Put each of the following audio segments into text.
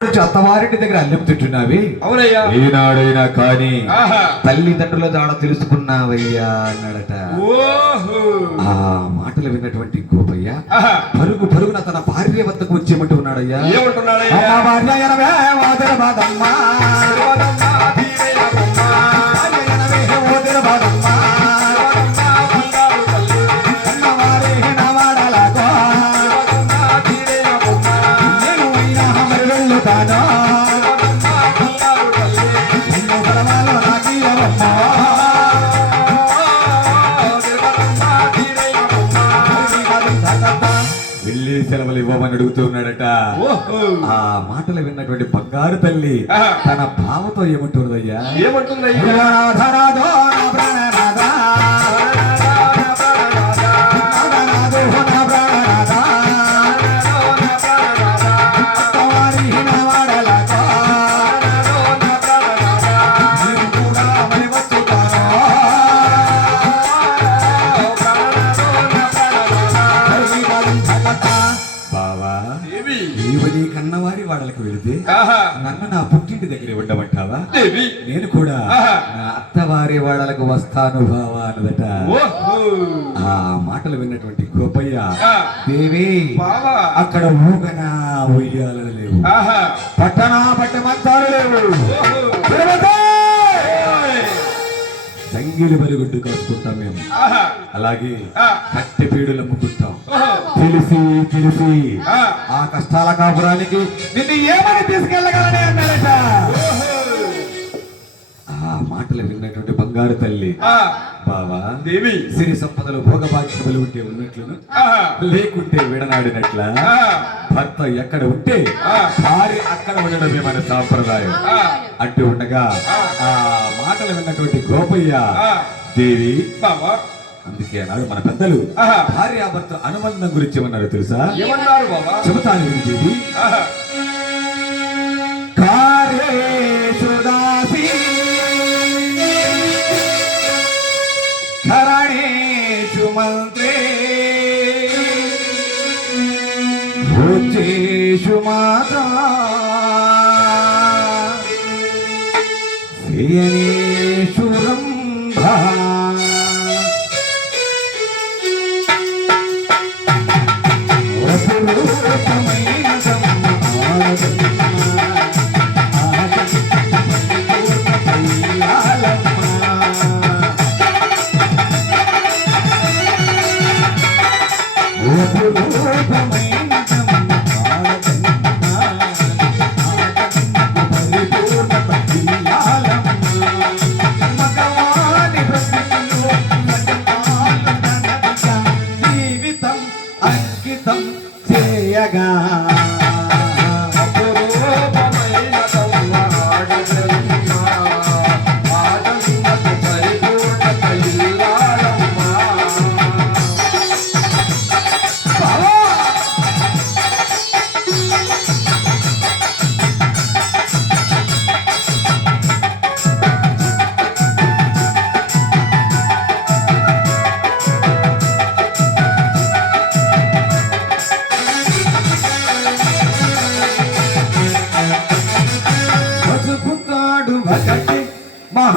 అత్తవారింటి దగ్గర అల్లెం తింటున్నావి. అవునయ్యా. ఏనాడైనా కానీ తల్లిదండ్రుల జాడ తెలుసుకున్నావయ్యా అన్నాడట. ఆ మాటలు విన్నటువంటి గోపయ్య పరుగు పరుగున తన భార్య వద్దకు వచ్చేమంటూ ఉన్నాడయ్యా. వెళ్ళి సెలవులు ఇవ్వమని అడుగుతూ ఉన్నాడట. ఆ మాటలు విన్నటువంటి బంగారు తల్లి తన భావతో ఏమంటున్నదయ్యా? ఏమంటుందయ్యా? కన్నవారి వాడలకు వెళితే నన్ను నా పుట్టింటి దగ్గర ఉండమంటావా? నేను కూడా నా అత్తవారి వాడలకు వస్తాను బావా అన్నదట. ఆ మాటలు విన్నటువంటి గోపయ్య, దేవి అక్కడ ఊగనా ఉయ్యాలలు లేవు, పట్టణా పట్టమంతాలు లేవు, సంగిలి బలిగుడ్డు కాసుకుంటాం మేము, అలాగే కట్టె పీడులు అమ్ముకుంటాం. తెలిసి తెలిసి ఆ కష్టాల కాపురానికి నిన్ను ఏమని తీసుకెళ్ళగలనే అన్నారట. ఆ మాటలు విన్నటువంటి బంగారు తల్లి, బావా దేవి సిరి సంపదలు భోగభాగ్యములు ఉంటే ఉన్నట్లును, లేకుంటే విడనాడినట్ల భర్త ఎక్కడ ఉంటే భార్య అక్కడ ఉండడమే మన సాంప్రదాయం అంటూ ఉండగా ఆ మాటలు విన్నటువంటి గోపయ్య, దేవి అందుకే అన్నాడు మన పెద్దలు భార్యాభర్త అనుబంధం గురించి ఏమన్నారు తెలుసా? ఏమన్నారు బాబా? చెబుతాను విని. కార్యేషు దాసి కరణేషు మంత్రే భోజేషు మాతా సేనేషు రంభా జీవితం అంకితం చేయగా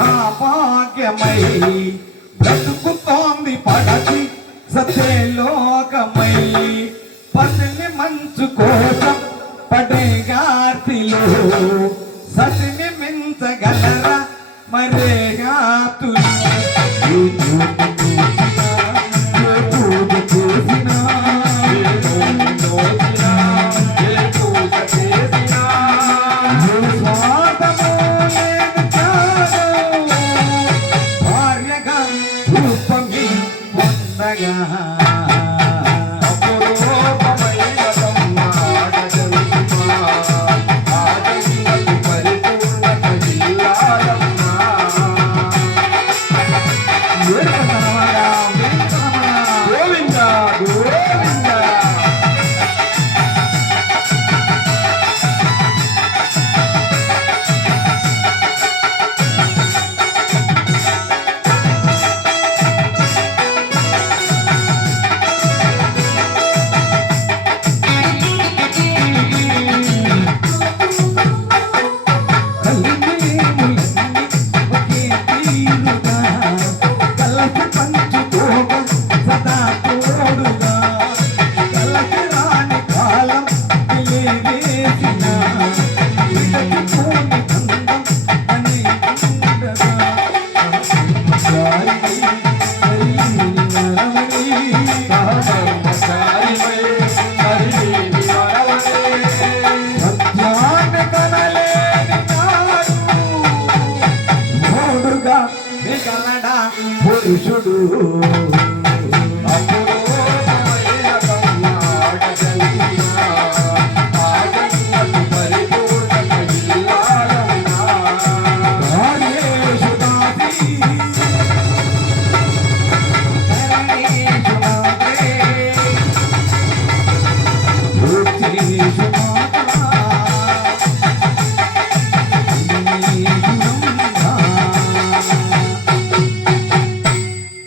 మహాభాగ్యమై బ్రతుకుతోంది పడచి సత్యలోకమై, పసిని మంచు కోసం పడే గాతిలో సతిని మించగలరా మరే గాతులు? పురుషుడు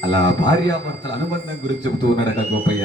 అలా భార్యాభర్తల అనుబంధం గురించి చెబుతూ ఉన్నాడట గోపయ్య.